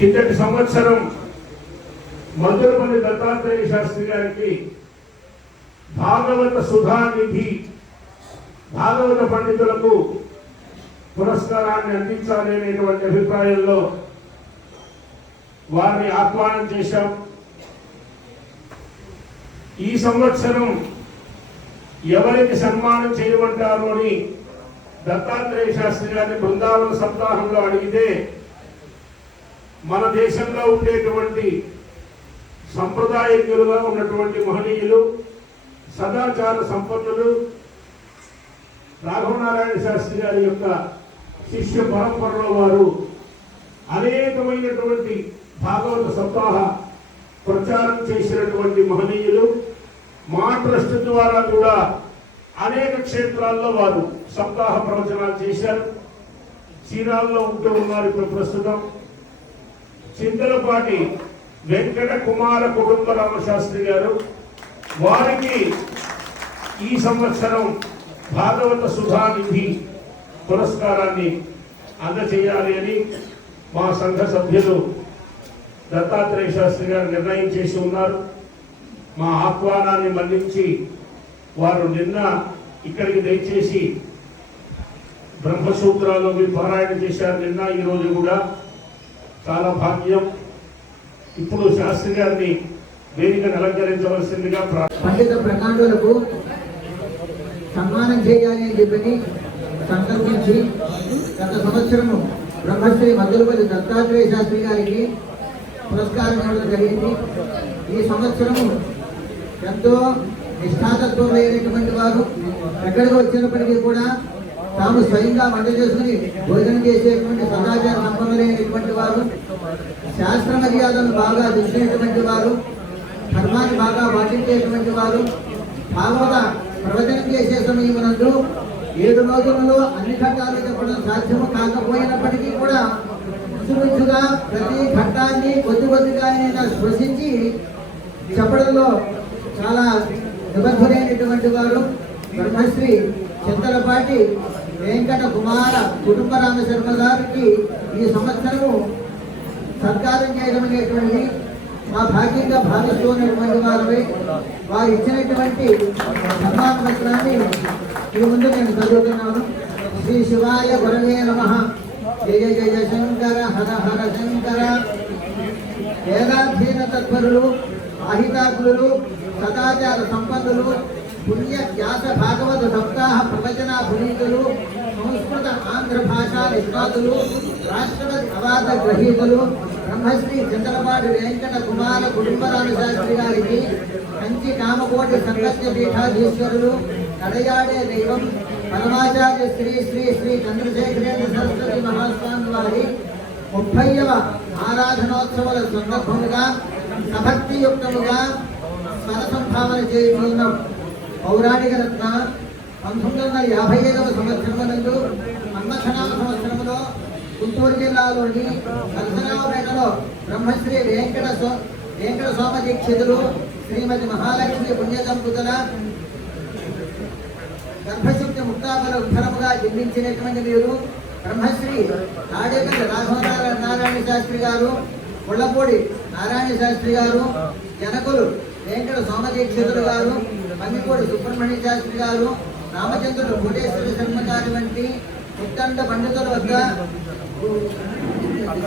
కిందటి సంవత్సరం మధురమణి దత్తాత్రేయ శాస్త్రి గారికి భాగవత సుధానిధి భాగవత పండితులకు పురస్కారాన్ని అందించాలి అనేటువంటి అభిప్రాయంలో వారిని ఆహ్వానం చేశాం. ఈ సంవత్సరం ఎవరికి సన్మానం చేయమంటారు అని దత్తాత్రేయ శాస్త్రి గారిని బృందావన సప్తాహంలో అడిగితే మన దేశంలో ఉండేటువంటి సంప్రదాయజ్ఞులుగా ఉన్నటువంటి మహనీయులు సదాచార సంపన్నులు రాఘవనారాయణ శాస్త్రి గారి యొక్క శిష్య పరంపరలో వారు అనేకమైనటువంటి భాగవత సప్తాహ ప్రచారం చేసినటువంటి మహనీయులు మా ట్రస్ట్ ద్వారా కూడా అనేక క్షేత్రాల్లో వారు సప్తాహ ప్రవచనాలు చేశారు. చీరాల్లో ఉంటూ ఉన్నారు ఇప్పుడు ప్రస్తుతం. చింతలపాటి వెంకట కుమార కుటుంబ రామశాస్త్రి గారు వారికి ఈ సంవత్సరం భాగవత సుధానిధి పురస్కారాన్ని అందచేయాలి అని మా సంఘ సభ్యులు దత్తాత్రేయ శాస్త్రి గారు నిర్ణయం చేసి ఉన్నారు. మా ఆహ్వానాన్ని మన్నించి వారు నిన్న ఇక్కడికి దయచేసి బ్రహ్మసూత్రాలు మీరు పారాయణ చేశారు. నిన్న ఈ రోజు కూడా చాలా భాగ్యం. ఇప్పుడు శాస్త్రి గారిని వేదికను అలంకరించవలసిందిగా పండిత ప్రకాండులకు సన్మానం చేయాలి అని చెప్పి సంకల్పించి గత సంవత్సరము బ్రహ్మశ్రీ మద్దులపల్లి దత్తాత్రేయ శాస్త్రి గారికి పురస్కారం ఇవ్వడం జరిగింది. ఈ సంవత్సరము ఎంతో నిష్ఠాతత్వం లేనటువంటి వారు ఎక్కడికి వచ్చినప్పటికీ కూడా తాము స్వయంగా వంట చేసుకుని భోజనం చేసేటువంటి సదాచార సంపన్నులైనటువంటి వారు శాస్త్ర మర్యాదలను బాగా తెలిసినటువంటి వారు ధర్మాన్ని బాగా పాటించేటువంటి వారు భాగవత ప్రవచనం చేసే సమయమునందు ఏడు రోజులలో అన్ని ఘట్టాలు చెప్పడం సాధ్యము కాకపోయినప్పటికీ కూడా ఇంచుమించుగా ప్రతి ఘట్టాన్ని కొద్ది కొద్దిగా ఆయన స్పృశించి చెప్పడంలో చాలా నిబద్ధులైనటువంటి వారు. బ్రహ్మశ్రీ చింతలపాటి వెంకట కుమార కుటుంబరామ శర్మ గారికి ఈ సంవత్సరము సత్కారం చేయడం అనేటువంటి మా భాగ్యంగా భావిస్తున్నటువంటి వారిపై వారు ఇచ్చినటువంటి సన్మాన పత్రాన్ని ఈ ముందు నేను చదువుతున్నాను. శ్రీ శివాయ గురవే నమ. జయ జయ శంకర హర హర శంకర. వేదాధీన తత్పరులు అహితాకులు సదాచార సంపన్నులు పుణ్య వ్యాస భాగవత సప్తాహ ప్రవచన పునీతులు సంస్కృత ఆంధ్ర భాషా నిష్ణాతులు రాష్ట్రపతి అవార్డ గ్రహీతలు బ్రహ్మశ్రీ చంద్రపాటి వెంకట కుమార కుటుంబరామ శాస్త్రి గారికి కంచి కామకోటి సంగత్య పీఠాధీశ్వరులు కడయాడే దైవం పరమాచార్య శ్రీ శ్రీ శ్రీ చంద్రశేఖరేంద్ర సరస్వతి మహాస్వామి వారి ముప్పైవ ఆరాధనోత్సవాల సందర్భముగా సభక్తియుక్తముగా స్వర సంభావన చేయుచున్న పౌరాణిక రత్న పంతొమ్మిది వందల యాభై ఐదవ సంవత్సరమునందు మన్మథనామ సంవత్సరములో గుంటూరు జిల్లాలోని కలసరావుపేటలో బ్రహ్మశ్రీ వెంకట సో వెంకట సోమ దీక్షితులు శ్రీమతి మహాలక్ష్మి పుణ్యదంపుతుల గర్భశక్తి ముక్తాబల ఉత్తరముగా జన్మించినటువంటి మీరు బ్రహ్మశ్రీ తాడేపల్లి రాఘవనారాయణ నారాయణ శాస్త్రి గారు కొళ్ళపూడి నారాయణ శాస్త్రి గారు జనకులు వెంకట సోమదీక్షితులు గారు పందిపూడి సుబ్రహ్మణ్య శాస్త్రి గారు రామచంద్రుడు కోటేశ్వర శర్మ గారి వంటి ఉత్తండ పండితుల వద్ద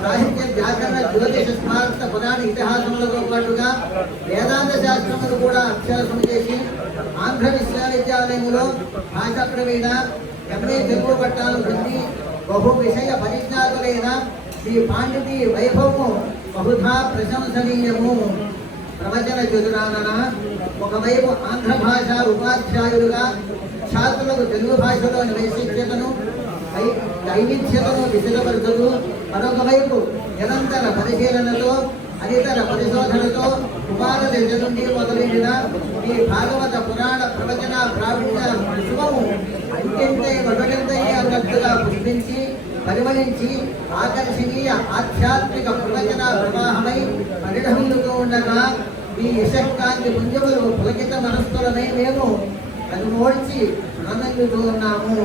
సాహిత్య వ్యాకరణ జ్యోతిష స్మారక పురాణ ఇతిహాసములతో పాటుగా వేదాంత శాస్త్రములు కూడా అభ్యాసం చేసి ఆంధ్ర విశ్వవిద్యాలయంలో భాషా ప్రవీణ ఎంఏ తెలుగు పట్టాలు పొంది బహు విషయ పరిజ్ఞాతులైన శ్రీ పాండితి వైభవము బహుధా ప్రశంసనీయము. ప్రవచన చతురానన ఒకవైపు ఆంధ్ర భాష ఉపాధ్యాయులుగా ఛాత్రులకు తెలుగు భాషలో నైశిక్యతను దై- దైవిధ్యతను విశదపరచుతూ మరొక వైపు నిరంతర పరిశీలనతో అనితర పరిశోధనతో ఉపాధి నుండి మొదలైన ఈ భాగవత పురాణ ప్రవచన ప్రావీణ్య శుభము అంత్యంతై మొదటింతై అన్నట్టుగా పుష్పించి పరిమళించి ఆకర్షణీయ ఆధ్యాత్మిక ప్రవచన ప్రవాహమై పరిణమిల్లుతూ ఉండగా మీ యశక్కాంతి పుంజములు పులకిత మనస్కులమై మేము అనుమోడ్చి ఆనందిస్తూ ఉన్నాము.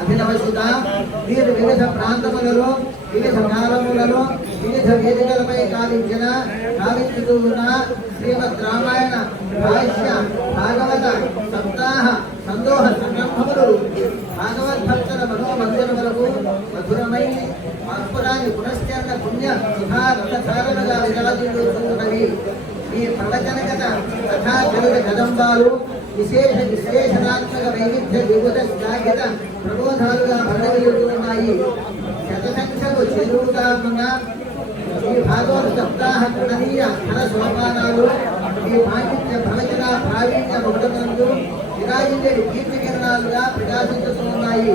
అభినవసుత మీరు వివిధ ప్రాంతములలో వివిధ కాలములలో వివిధ వేదికలపై కావించిన కావించుతూ ఉన్న శ్రీమద్ రామాయణ భాష్య భాగవత సప్తాహ సందోహ సంరంభములు భాగవద్భక్తుల మనోమందిరములకు మధురమై మధురాన్ని పునశ్చరణ పుణ్య సుధారథారణగా విరాజిల్లు ఈ కథా కదంబాలు విశేష విశ్లేషణాత్మక వైవిధ్య విభుత శ్లాఘ్యత ప్రబోధాలుగా భరణవిలుతున్నాయి శతసంఖ్యకు చెరువుగా ఈ భాగవత సప్తాహ గణనీయ ధన సోపానాలు ఈ పాండిత్య ప్రవచన ప్రావీణ్య ముఖములందు విరాజిల్లే కీర్తి కిరణాలుగా ప్రకాశించుతున్నాయి.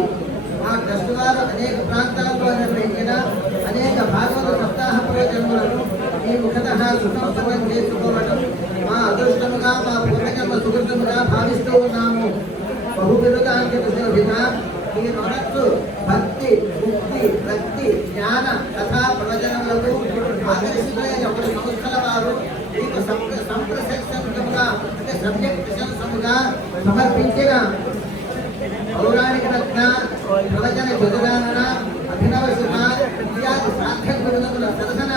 ఆ ట్రస్ట్ వారు అనేక ప్రాంతాల్లో నిర్వహించిన అనేక భాగవత సప్తాహ ప్రవచనములను ఈ ముఖత సుసంపన్నం చేసుకోవడం మా అదృష్టముగా మా పూర్ణకర్మ సుకృతముగా భావిస్తూ ఉన్నాము. బహుబిరుదాంకిత శోభిత ఈ మనస్సు భక్తి ముక్తి భక్తి జ్ఞాన కథా ప్రవచనములకు ఆకర్షితులైన ఒక సంస్థల వారు మీకు సంప్రశంసముగా అంటే సబ్జెక్ట్ ప్రశంసముగా సమర్పించిన పౌరాణిక రత్న ప్రవచన చతురానన ఇత్యాది సరసన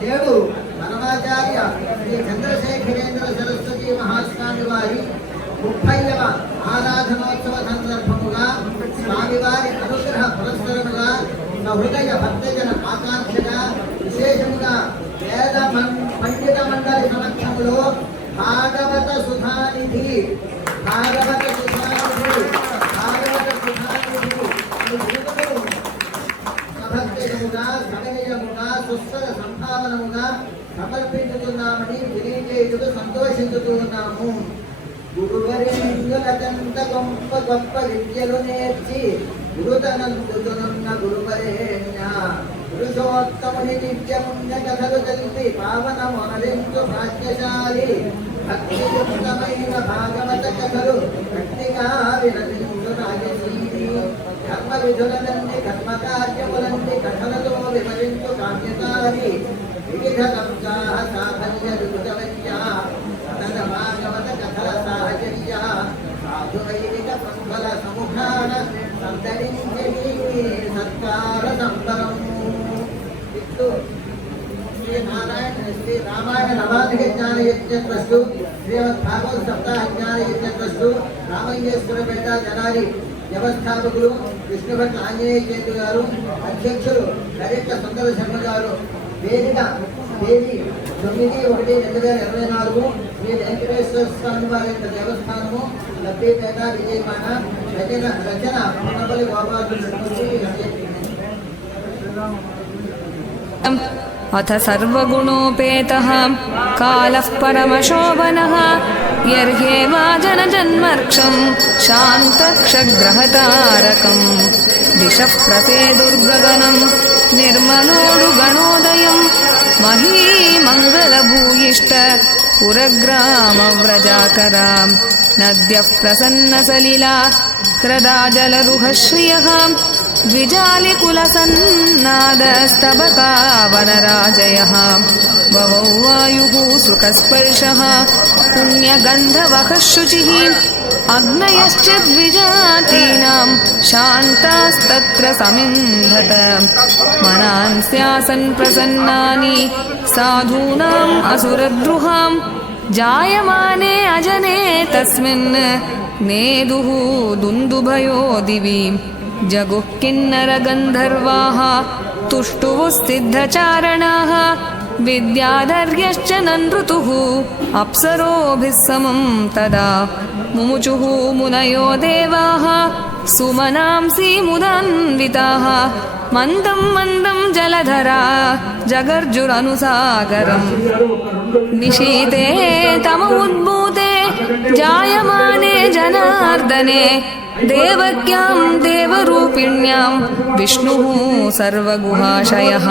నేడు మనవాచార్య శ్రీ చంద్రశేఖరేంద్ర సరస్వతి మహాస్వామి వారి ముప్పైవ ఆరాధనోత్సవ సందర్భముగా స్వామివారి అనుగ్రహ పురస్కరముగా హృదయ భక్తజన ఆకాంక్షగా విశేషముగా వేద పండిత మండలి సమక్షంలో భాగవత సుధానిధి భాగవత సుధానిధి భాగవత సుధానిధి ఈ బిరుదును సభక్తిముగా సమయముగా సుస్వర సంభావనముగా సమర్పించుతున్నామని తెలియజేయుటకు సంతోషించుతూ ఉన్నాము. గురువరేంద్రులకంత గొప్ప గొప్ప విద్యలు నేర్చి గురుతనందుతున్న గురువరేణ్య పురుషోత్తముని నిత్యముండ కథలు తెలిపి పావన మొనరించు భాగ్యశాలి. భక్తియుక్తమైన భాగవత కథలు భక్తిగా విరమించు రాజశీలి కర్మ విధులన్నీ కర్మకార్యములన్నీ కథలు సత్కార సంబరము ఇట్లు శ్రీ నారాయణ శ్రీ రామాయణ నవాధిక జ్ఞాన యజ్ఞ ట్రస్టు శ్రీమద్ భాగవత సప్తాహ జ్ఞాన యజ్ఞ రామయ్యేశ్వరపేట జనారి వ్యవస్థాపకులు విష్ణుభట్ ఆంజనేయ చేతు గారు అధ్యక్షులు డైరెక్టర్ సుందర శర్మ గారు వేదిక తేదీ తొమ్మిది ఒకటి రెండు వేల ఇరవై నాలుగు శ్రీ వెంకటేశ్వర స్వామి వారి యొక్క దేవస్థానము లబ్బిపేట విజయవాడ రచన రచన పొన్నపల్లి గోపాలకృష్ణ अथ सर्वगुणोपेतः कालः परमशोभनः यर्ह्येवाजनजन्मर्क्षं शान्तक्षग्रहतारकम् दिशः प्रसेदुर्गगनं निर्मलोडुगणोदयं महीमङ्गलभूयिष्ट पुरग्रामव्रजाकरां नद्यः प्रसन्नसलिला ह्रदा जलरुहश्रियः द्विजालिकुलसन्नादस्तबकावनराजयः। ववौ वायुः सुखस्पर्शः पुण्यगन्धवः शुचिः अग्नयश्च द्विजातीनां शान्तास्तत्र समिन्धत। मनांस्यासन् प्रसन्नानि साधूनाम् असुरद्रुहां जायमाने अजने तस्मिन् नेदुः दुन्दुभयो दिवि। जगुः किन्नरगन्धर्वाः तुष्टुवुः सिद्धचारणाः विद्याधर्यश्च ननृतुः अप्सरोभिः समं तदा मुमुचुः मुनयो देवाः सुमनांसि मुदान्विताः मन्दं मन्दं जलधरा जगर्जुरनुसागरम्। निशीते तम उद्भूते जायमाने जनार्दने देवक्यां देवरूपिण्यां विष्णुः सर्वगुहाशयः